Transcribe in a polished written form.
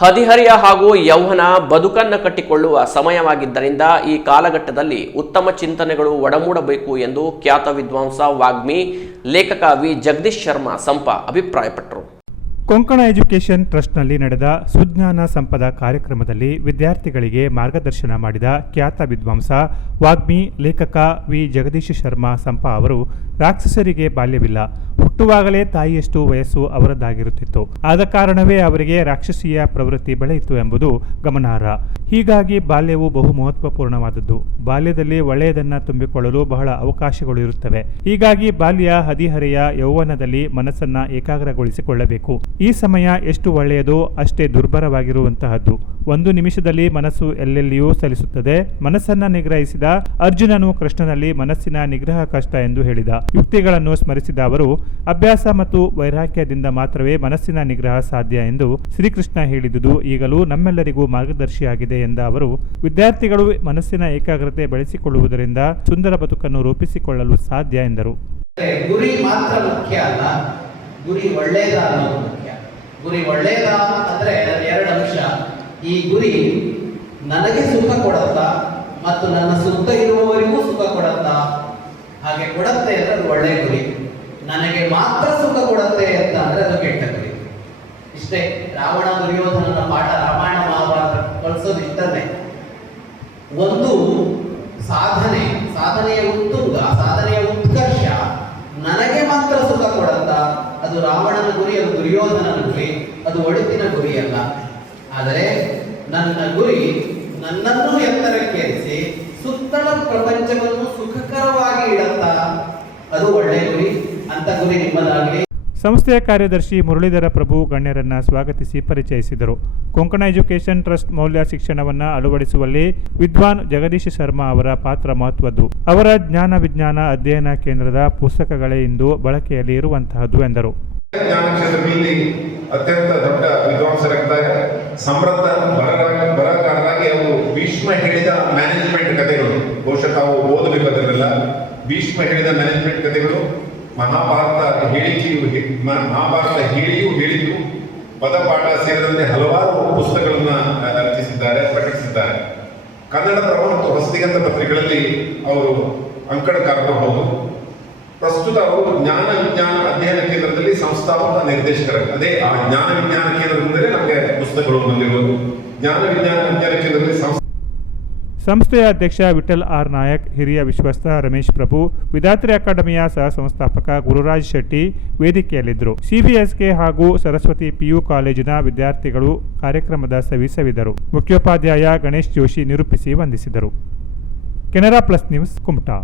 ಹದಿಹರೆಯ ಹಾಗೂ ಯೌವನ ಬದುಕನ್ನು ಕಟ್ಟಿಕೊಳ್ಳುವ ಸಮಯವಾಗಿದ್ದರಿಂದ ಈ ಕಾಲಘಟ್ಟದಲ್ಲಿ ಉತ್ತಮ ಚಿಂತನೆಗಳು ಒಡಮೂಡಬೇಕು ಎಂದು ಖ್ಯಾತ ವಿದ್ವಾಂಸ ವಾಗ್ಮಿ ಲೇಖಕ ವಿ ಜಗದೀಶ್ ಶರ್ಮಾ ಸಂಪ ಅಭಿಪ್ರಾಯಪಟ್ಟರು. ಕೊಂಕಣ ಎಜುಕೇಷನ್ ಟ್ರಸ್ಟ್ನಲ್ಲಿ ನಡೆದ ಸುಜ್ಞಾನ ಸಂಪದ ಕಾರ್ಯಕ್ರಮದಲ್ಲಿ ವಿದ್ಯಾರ್ಥಿಗಳಿಗೆ ಮಾರ್ಗದರ್ಶನ ಮಾಡಿದ ಖ್ಯಾತ ವಿದ್ವಾಂಸ ವಾಗ್ಮಿ ಲೇಖಕ ವಿ ಜಗದೀಶ್ ಶರ್ಮಾ ಸಂಪ ಅವರು ರಾಕ್ಷಸರಿಗೆ ಬಾಲ್ಯವಿಲ್ಲ, ಹುಟ್ಟುವಾಗಲೇ ತಾಯಿಯಷ್ಟು ವಯಸ್ಸು ಅವರದ್ದಾಗಿರುತ್ತಿತ್ತು. ಆದ ಕಾರಣವೇ ಅವರಿಗೆ ರಾಕ್ಷಸೀಯ ಪ್ರವೃತ್ತಿ ಬೆಳೆಯಿತು ಎಂಬುದು ಗಮನಾರ್ಹ. ಹೀಗಾಗಿ ಬಾಲ್ಯವು ಬಹು ಮಹತ್ವಪೂರ್ಣವಾದದ್ದು. ಬಾಲ್ಯದಲ್ಲಿ ಒಳ್ಳೆಯದನ್ನು ತುಂಬಿಕೊಳ್ಳಲು ಬಹಳ ಅವಕಾಶಗಳು ಇರುತ್ತವೆ. ಹೀಗಾಗಿ ಬಾಲ್ಯ, ಹದಿಹರೆಯ, ಯೌವನದಲ್ಲಿ ಮನಸ್ಸನ್ನ ಏಕಾಗ್ರಗೊಳಿಸಿಕೊಳ್ಳಬೇಕು. ಈ ಸಮಯ ಎಷ್ಟು ಒಳ್ಳೆಯದೋ ಅಷ್ಟೇ ದುರ್ಬರವಾಗಿರುವಂತಹದ್ದು. ಒಂದು ನಿಮಿಷದಲ್ಲಿ ಮನಸ್ಸು ಎಲ್ಲೆಲ್ಲಿಯೂ ಚಲಿಸುತ್ತದೆ. ಮನಸ್ಸನ್ನ ನಿಗ್ರಹಿಸಿದ ಅರ್ಜುನನು ಕೃಷ್ಣನಲ್ಲಿ ಮನಸ್ಸಿನ ನಿಗ್ರಹ ಕಷ್ಟ ಎಂದು ಹೇಳಿದ ಯುಕ್ತಿಗಳನ್ನು ಸ್ಮರಿಸಿದ ಅವರು, ಅಭ್ಯಾಸ ಮತ್ತು ವೈರಾಗ್ಯದಿಂದ ಮಾತ್ರವೇ ಮನಸ್ಸಿನ ನಿಗ್ರಹ ಸಾಧ್ಯ ಎಂದು ಶ್ರೀಕೃಷ್ಣ ಹೇಳಿದುದು ಈಗಲೂ ನಮ್ಮೆಲ್ಲರಿಗೂ ಮಾರ್ಗದರ್ಶಿಯಾಗಿದೆ ಎಂದ ಅವರು, ವಿದ್ಯಾರ್ಥಿಗಳು ಮನಸ್ಸಿನ ಏಕಾಗ್ರತೆ ಬೆಳೆಸಿಕೊಳ್ಳುವುದರಿಂದ ಸುಂದರ ಬದುಕನ್ನು ರೂಪಿಸಿಕೊಳ್ಳಲು ಸಾಧ್ಯ ಎಂದರು. ಗುರಿ ಮಾತ್ರ ಮುಖ್ಯ ಅಲ್ಲ, ಗುರಿ ಒಳ್ಳೆಯದ ಅನ್ನೋದು ಮುಖ್ಯ. ಗುರಿ ಒಳ್ಳೆಯದ ಅಂದ್ರೆ ಎರಡು ಅಂಶ. ಈ ಗುರಿ ನನಗೆ ಸುಖ ಕೊಡುತ್ತಾ ಮತ್ತು ನನ್ನ ಸುತ್ತ ಇರುವವರಿಗೂ ಸುಖ ಕೊಡುತ್ತಾ? ಹಾಗೆ ಕೊಡುತ್ತೆ ಅಂದ್ರೆ ಅದು ಒಳ್ಳೆಯ ಗುರಿ. ನನಗೆ ಮಾತ್ರ ಸುಖ ಕೊಡುತ್ತೆ ಅಂತ ಅಂದ್ರೆ ಅದು ಕೆಟ್ಟ ಗುರಿ. ಇಷ್ಟೇ ರಾವಣ ದುರ್ಯೋಧನನ ಪಾಠ ರಾಮಾಯಣ ಮಹಾಭಾರತ ಕಳಿಸೋದು ಇಷ್ಟನ್ನೇ. ಒಂದು ಸಾಧನೆಯ ಉತ್ತುಂಗ, ಸಾಧನೆಯ ಉತ್ಕರ್ಷ ನನಗೆ ಮಾತ್ರ ಸುಖ ಕೊಡುತ್ತಾ? ಅದು ರಾವಣನ ಗುರಿ, ಅದು ದುರ್ಯೋಧನನ ಗುರಿ, ಅದು ಒಳಿತಿನ ಗುರಿಯಲ್ಲ. ಆದರೆ ನನ್ನ ಗುರಿ ನನ್ನನ್ನು ಎತ್ತರಕ್ಕೇರಿಸಿ ಸುತ್ತಲ ಪ್ರಪಂಚವನ್ನು ಸುಖಕರವಾಗಿ ಇಡುತ್ತಾ? ಅದು ಒಳ್ಳೆಯ ಗುರಿ. ಅಂತ ಗುರಿ ನಿಮ್ಮದಾಗಲಿ. ಸಂಸ್ಥೆಯ ಕಾರ್ಯದರ್ಶಿ ಮುರಳೀಧರ ಪ್ರಭು ಗಣ್ಯರನ್ನ ಸ್ವಾಗತಿಸಿ ಪರಿಚಯಿಸಿದರು. ಕೊಂಕಣ ಎಜುಕೇಷನ್ ಟ್ರಸ್ಟ್ ಮೌಲ್ಯ ಶಿಕ್ಷಣವನ್ನು ಅಳವಡಿಸುವಲ್ಲಿ ವಿದ್ವಾನ್ ಜಗದೀಶ್ ಶರ್ಮಾ ಅವರ ಪಾತ್ರ ಮಹತ್ವದ್ದು. ಅವರ ಜ್ಞಾನ ವಿಜ್ಞಾನ ಅಧ್ಯಯನ ಕೇಂದ್ರದ ಪುಸ್ತಕಗಳೇ ಇಂದು ಬಳಕೆಯಲ್ಲಿ ಇರುವಂತಹದ್ದು ಎಂದರು. ಜ್ಞಾನ ಕ್ಷೇತ್ರದಲ್ಲಿ ಅತ್ಯಂತ ದೊಡ್ಡ ವಿದ್ವಾಂಸರಾಗಿದ್ದಾಗ ಸಮೃದ್ಧ ಬರಹಗಾರರಾಗಿ ಅವರು ಭೀಷ್ಮ ಹೇಳಿದ ಮ್ಯಾನೇಜ್ಮೆಂಟ್ ಕಥೆಗಳು, ಬಹುಶಃ ತಾವು ಓದಬೇಕಾದ್ರಲ್ಲ, ಭೀಷ್ಮ ಹೇಳಿದ ಮ್ಯಾನೇಜ್ಮೆಂಟ್ ಕಥೆಗಳು, ಮಹಾಭಾರತ ಹೇಳಿಯೂ ಹೇಳಿದ್ದು, ಪದಪಾಠ ಸೇರಿದಂತೆ ಹಲವಾರು ಪುಸ್ತಕಗಳನ್ನ ರಚಿಸಿದ್ದಾರೆ, ಪ್ರಕಟಿಸಿದ್ದಾರೆ. ಕನ್ನಡಪ್ರಭ ಮತ್ತು ಹೊಸದಿಗಂತ ಪತ್ರಿಕೆಗಳಲ್ಲಿ ಅವರು ಅಂಕಣಕಾರರು ಹೌದು. ಪ್ರಸ್ತುತ ಅವರು ಜ್ಞಾನ ವಿಜ್ಞಾನ ಅಧ್ಯಯನ ಕೇಂದ್ರದಲ್ಲಿ ಸಂಸ್ಥಾಪಕ ನಿರ್ದೇಶಕರು. ಅದೇ ಆ ಜ್ಞಾನ ವಿಜ್ಞಾನ ಕೇಂದ್ರದಿಂದಲೇ ನಮಗೆ ಪುಸ್ತಕಗಳು ಬಂದಿರುವುದು. ಜ್ಞಾನ ವಿಜ್ಞಾನ ಅಧ್ಯಯನ ಕೇಂದ್ರದಲ್ಲಿ ಸಂಸ್ಥೆಯ ಅಧ್ಯಕ್ಷ ವಿಠಲ್ ಆರ್ ನಾಯಕ್, ಹಿರಿಯ ವಿಶ್ವಸ್ತ ರಮೇಶ್ ಪ್ರಭು, ವಿಧಾತ್ರಿ ಅಕಾಡೆಮಿಯ ಸಹ ಸಂಸ್ಥಾಪಕ ಗುರುರಾಜ್ ಶೆಟ್ಟಿ ವೇದಿಕೆಯಲ್ಲಿದ್ದರು. ಸಿಬಿಎಸ್ಕೆ ಹಾಗೂ ಸರಸ್ವತಿ ಪಿಯು ಕಾಲೇಜಿನ ವಿದ್ಯಾರ್ಥಿಗಳು ಕಾರ್ಯಕ್ರಮದ ಸವಿಸವಿದರು. ಮುಖ್ಯೋಪಾಧ್ಯಾಯ ಗಣೇಶ್ ಜೋಶಿ ನಿರೂಪಿಸಿ ವಂದಿಸಿದರು. Canara plus news, Kumta.